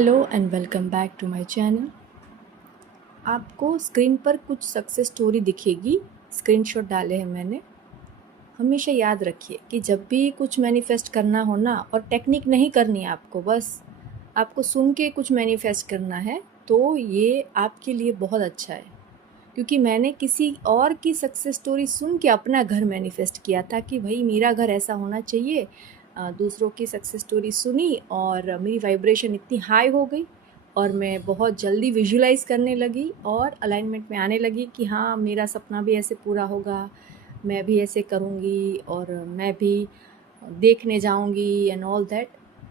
Hello and welcome back to my channel. आपको screen पर कुछ सक्सेस स्टोरी दिखेगी, स्क्रीनशॉट डाले हैं मैंने। हमेशा याद रखिए कि जब भी कुछ मैनिफेस्ट करना हो ना, और टेक्निक नहीं करनी है आपको, बस आपको सुन के कुछ मैनिफेस्ट करना है, तो ये आपके लिए बहुत अच्छा है। क्योंकि मैंने किसी और की सक्सेस स्टोरी सुन के अपना घर मैनिफेस्ट किया था कि भाई मेरा घर ऐसा होना चाहिए। दूसरों की सक्सेस स्टोरी सुनी और मेरी वाइब्रेशन इतनी हाई हो गई और मैं बहुत जल्दी विजुलाइज करने लगी और अलाइनमेंट में आने लगी कि हाँ, मेरा सपना भी ऐसे पूरा होगा, मैं भी ऐसे करूँगी और मैं भी देखने जाऊँगी एंड ऑल दैट,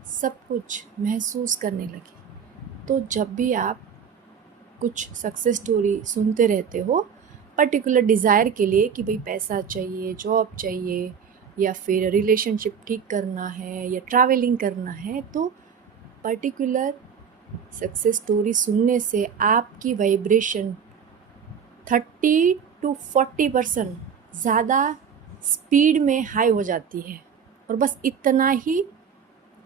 सब कुछ महसूस करने लगी। तो जब भी आप कुछ सक्सेस स्टोरी सुनते रहते हो पर्टिकुलर डिज़ायर के लिए कि भाई पैसा चाहिए, जॉब चाहिए, या फिर रिलेशनशिप ठीक करना है, या ट्रैवलिंग करना है, तो पर्टिकुलर सक्सेस स्टोरी सुनने से आपकी वाइब्रेशन 30 to 40% ज़्यादा स्पीड में हाई हो जाती है। और बस इतना ही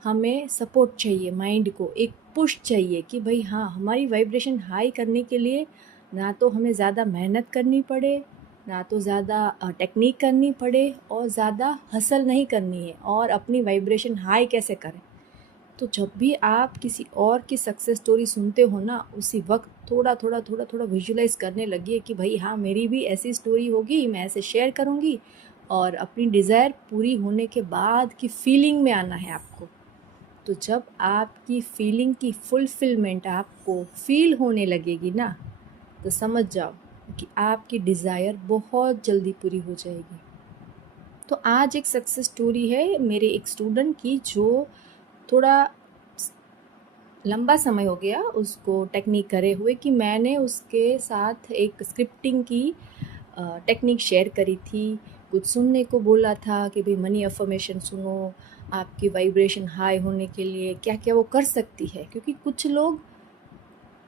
हमें सपोर्ट चाहिए, माइंड को एक पुश चाहिए कि भाई हाँ, हमारी वाइब्रेशन हाई करने के लिए ना तो हमें ज़्यादा मेहनत करनी पड़े, ना तो ज़्यादा टेक्निक करनी पड़े, और ज़्यादा हसल नहीं करनी है। और अपनी वाइब्रेशन हाई कैसे करें? तो जब भी आप किसी और की सक्सेस स्टोरी सुनते हो ना, उसी वक्त थोड़ा विजुलाइज करने लगिए कि भाई हाँ, मेरी भी ऐसी स्टोरी होगी, मैं ऐसे शेयर करूँगी, और अपनी डिज़ायर पूरी होने के बाद की फीलिंग में आना है आपको। तो जब आपकी फीलिंग की फुलफिलमेंट आपको फील होने लगेगी ना, तो समझ जाओ कि आपकी डिज़ायर बहुत जल्दी पूरी हो जाएगी। तो आज एक सक्सेस स्टोरी है मेरे एक स्टूडेंट की, जो थोड़ा लंबा समय हो गया उसको टेक्निक करे हुए, कि मैंने उसके साथ एक स्क्रिप्टिंग की टेक्निक शेयर करी थी। कुछ सुनने को बोला था कि भाई मनी अफर्मेशन सुनो, आपकी वाइब्रेशन हाई होने के लिए क्या क्या वो कर सकती है। क्योंकि कुछ लोग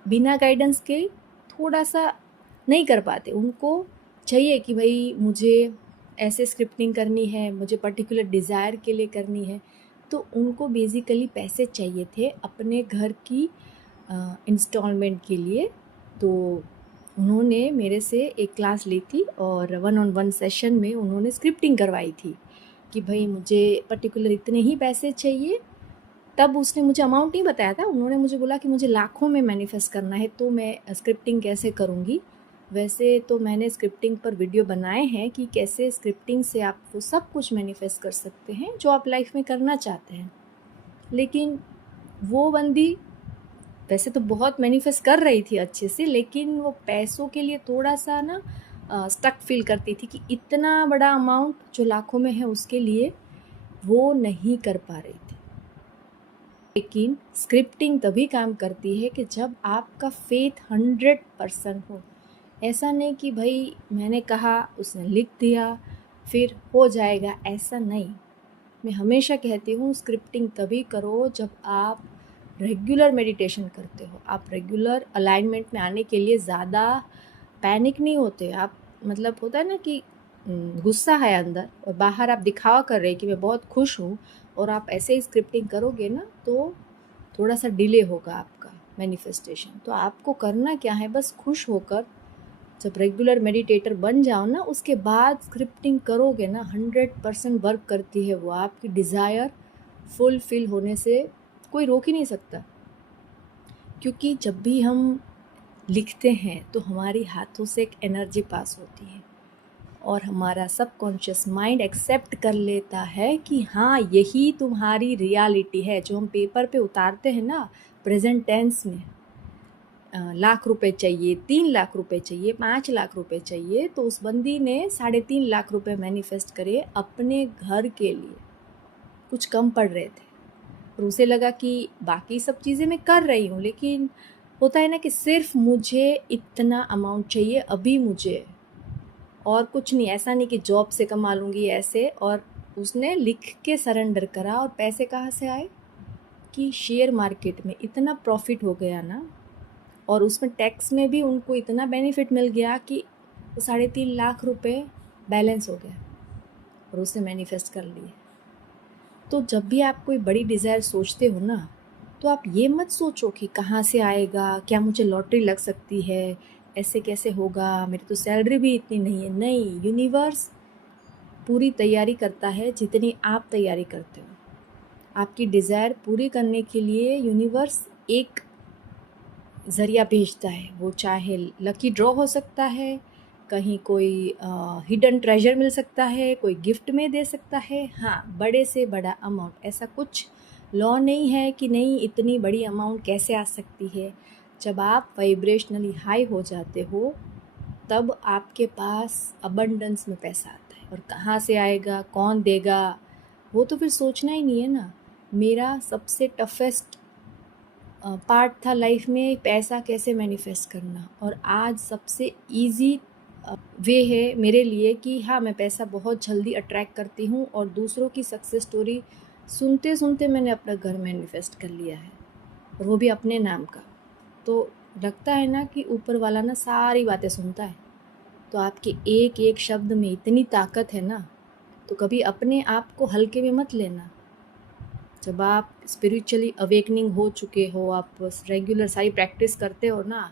बिना गाइडेंस के थोड़ा सा नहीं कर पाते, उनको चाहिए कि भाई मुझे ऐसे स्क्रिप्टिंग करनी है, मुझे पर्टिकुलर डिज़ायर के लिए करनी है। तो उनको बेसिकली पैसे चाहिए थे अपने घर की इंस्टॉलमेंट के लिए। तो उन्होंने मेरे से एक क्लास ली थी और 1-on-1 सेशन में उन्होंने स्क्रिप्टिंग करवाई थी कि भाई मुझे पर्टिकुलर इतने ही पैसे चाहिए। तब उसने मुझे अमाउंट नहीं बताया था, उन्होंने मुझे बोला कि मुझे लाखों में मैनिफेस्ट करना है, तो मैं स्क्रिप्टिंग कैसे करूँगी। वैसे तो मैंने स्क्रिप्टिंग पर वीडियो बनाए हैं कि कैसे स्क्रिप्टिंग से आप वो सब कुछ मैनिफेस्ट कर सकते हैं जो आप लाइफ में करना चाहते हैं। लेकिन वो बंदी वैसे तो बहुत मैनिफेस्ट कर रही थी अच्छे से, लेकिन वो पैसों के लिए थोड़ा सा ना स्टक फील करती थी कि इतना बड़ा अमाउंट जो लाखों में है उसके लिए वो नहीं कर पा रही थी। लेकिन स्क्रिप्टिंग तभी काम करती है कि जब आपका फेथ 100% हो। ऐसा नहीं कि भाई मैंने कहा, उसने लिख दिया, फिर हो जाएगा, ऐसा नहीं। मैं हमेशा कहती हूँ स्क्रिप्टिंग तभी करो जब आप रेगुलर मेडिटेशन करते हो, आप रेगुलर अलाइनमेंट में आने के लिए ज़्यादा पैनिक नहीं होते आप। मतलब होता है ना कि गुस्सा है अंदर और बाहर आप दिखावा कर रहे हैं कि मैं बहुत खुश हूँ, और आप ऐसे ही स्क्रिप्टिंग करोगे ना तो थोड़ा सा डिले होगा आपका मैनिफेस्टेशन। तो आपको करना क्या है, बस खुश होकर जब रेगुलर मेडिटेटर बन जाओ ना, उसके बाद स्क्रिप्टिंग करोगे ना, 100% वर्क करती है वो। आपकी डिज़ायर फुलफिल होने से कोई रोक ही नहीं सकता। क्योंकि जब भी हम लिखते हैं तो हमारी हाथों से एक एनर्जी पास होती है और हमारा सबकॉन्शियस माइंड एक्सेप्ट कर लेता है कि हाँ, यही तुम्हारी रियलिटी है। जो हम पेपर पे उतारते हैं ना प्रेजेंट टेंस में, लाख रुपए चाहिए, 3 लाख रुपए चाहिए, 5 लाख रुपए चाहिए, तो उस बंदी ने 3.5 लाख रुपए मैनिफेस्ट करे अपने घर के लिए। कुछ कम पड़ रहे थे और उसे लगा कि बाकी सब चीज़ें मैं कर रही हूँ, लेकिन होता है ना कि सिर्फ मुझे इतना अमाउंट चाहिए अभी मुझे, और कुछ नहीं। ऐसा नहीं कि जॉब से कमा लूँगी ऐसे। और उसने लिख के सरेंडर करा, और पैसे कहाँ से आए कि शेयर मार्केट में इतना प्रॉफिट हो गया ना, और उसमें टैक्स में भी उनको इतना बेनिफिट मिल गया कि 3.5 लाख रुपए बैलेंस हो गया और उसने मैनिफेस्ट कर लिए। तो जब भी आप कोई बड़ी डिज़ायर सोचते हो ना, तो आप ये मत सोचो कि कहाँ से आएगा, क्या मुझे लॉटरी लग सकती है, ऐसे कैसे होगा, मेरी तो सैलरी भी इतनी नहीं है। नहीं, यूनिवर्स पूरी तैयारी करता है जितनी आप तैयारी करते हो। आपकी डिज़ायर पूरी करने के लिए यूनिवर्स एक ज़रिया भेजता है। वो चाहे लकी ड्रॉ हो सकता है, कहीं कोई हिडन ट्रेजर मिल सकता है, कोई गिफ्ट में दे सकता है। हाँ, बड़े से बड़ा अमाउंट, ऐसा कुछ लॉ नहीं है कि नहीं इतनी बड़ी अमाउंट कैसे आ सकती है। जब आप वाइब्रेशनली हाई हो जाते हो तब आपके पास अबंडेंस में पैसा आता है। और कहाँ से आएगा, कौन देगा, वो तो फिर सोचना ही नहीं है ना। मेरा सबसे टफेस्ट पार्ट था लाइफ में पैसा कैसे मैनिफेस्ट करना, और आज सबसे इजी वे है मेरे लिए कि हाँ, मैं पैसा बहुत जल्दी अट्रैक्ट करती हूँ। और दूसरों की सक्सेस स्टोरी सुनते सुनते मैंने अपना घर मैनिफेस्ट कर लिया है, और वो भी अपने नाम का। तो लगता है ना कि ऊपर वाला ना सारी बातें सुनता है। तो आपके एक एक शब्द में इतनी ताकत है ना, तो कभी अपने आप को हल्के में मत लेना। जब आप स्पिरिचुअली अवेकनिंग हो चुके हो, आप रेगुलर सारी प्रैक्टिस करते हो ना,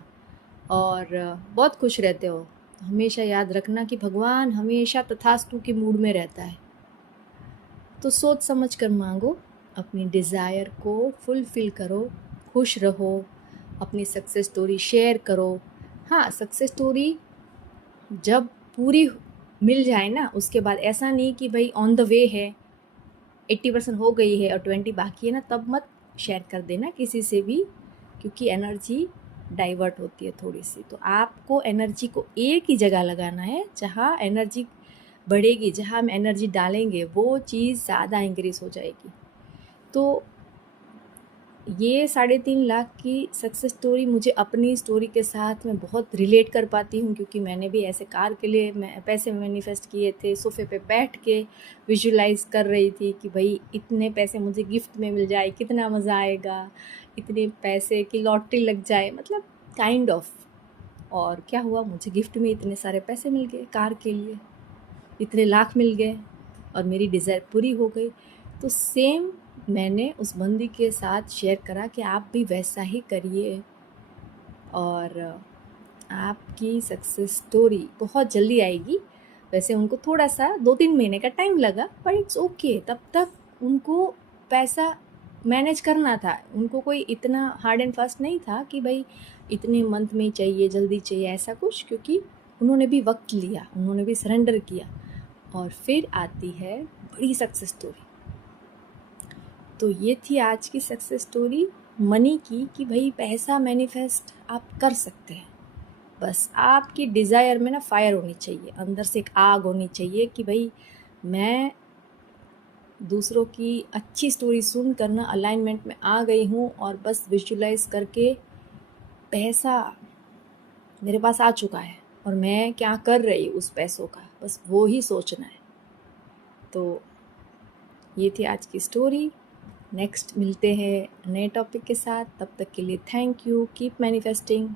और बहुत खुश रहते हो, तो हमेशा याद रखना कि भगवान हमेशा तथास्तु के मूड में रहता है। तो सोच समझ कर मांगो, अपनी डिज़ायर को फुलफ़िल करो, खुश रहो, अपनी सक्सेस स्टोरी शेयर करो। हाँ, सक्सेस स्टोरी जब पूरी मिल जाए ना, उसके बाद ऐसा नहीं कि भाई ऑन द वे है, 80% हो गई है और 20 बाकी है ना, तब मत शेयर कर देना किसी से भी, क्योंकि एनर्जी डाइवर्ट होती है थोड़ी सी। तो आपको एनर्जी को एक ही जगह लगाना है जहाँ एनर्जी बढ़ेगी, जहाँ हम एनर्जी डालेंगे वो चीज़ ज़्यादा इंक्रीज हो जाएगी। तो ये 3.5 लाख की सक्सेस स्टोरी मुझे अपनी स्टोरी के साथ मैं बहुत रिलेट कर पाती हूँ, क्योंकि मैंने भी ऐसे कार के लिए मैं पैसे मैनिफेस्ट किए थे। सोफ़े पे बैठ के विजुलाइज कर रही थी कि भाई इतने पैसे मुझे गिफ्ट में मिल जाए, कितना मज़ा आएगा, इतने पैसे की लॉटरी लग जाए, मतलब काइंड ऑफ। और क्या हुआ, मुझे गिफ्ट में इतने सारे पैसे मिल गए, कार के लिए इतने लाख मिल गए, और मेरी डिज़ायर पूरी हो गई। तो सेम मैंने उस बंदी के साथ शेयर करा कि आप भी वैसा ही करिए, और आपकी सक्सेस स्टोरी बहुत जल्दी आएगी। वैसे उनको थोड़ा सा 2-3 महीने का टाइम लगा, पर इट्स ओके। तब तक उनको पैसा मैनेज करना था, उनको कोई इतना हार्ड एंड फास्ट नहीं था कि भाई इतने मंथ में चाहिए, जल्दी चाहिए, ऐसा कुछ। क्योंकि उन्होंने भी वक्त लिया, उन्होंने भी सरेंडर किया। और फिर आती है बड़ी सक्सेस स्टोरी। तो ये थी आज की सक्सेस स्टोरी मनी की, कि भाई पैसा मैनिफेस्ट आप कर सकते हैं। बस आपकी डिज़ायर में ना फायर होनी चाहिए, अंदर से एक आग होनी चाहिए कि भाई मैं दूसरों की अच्छी स्टोरी सुन कर ना अलाइनमेंट में आ गई हूँ, और बस विजुलाइज करके पैसा मेरे पास आ चुका है, और मैं क्या कर रही उस पैसों का, बस वो ही सोचना है। तो ये थी आज की स्टोरी। नेक्स्ट मिलते हैं नए टॉपिक के साथ, तब तक के लिए थैंक यू, कीप मैनिफेस्टिंग।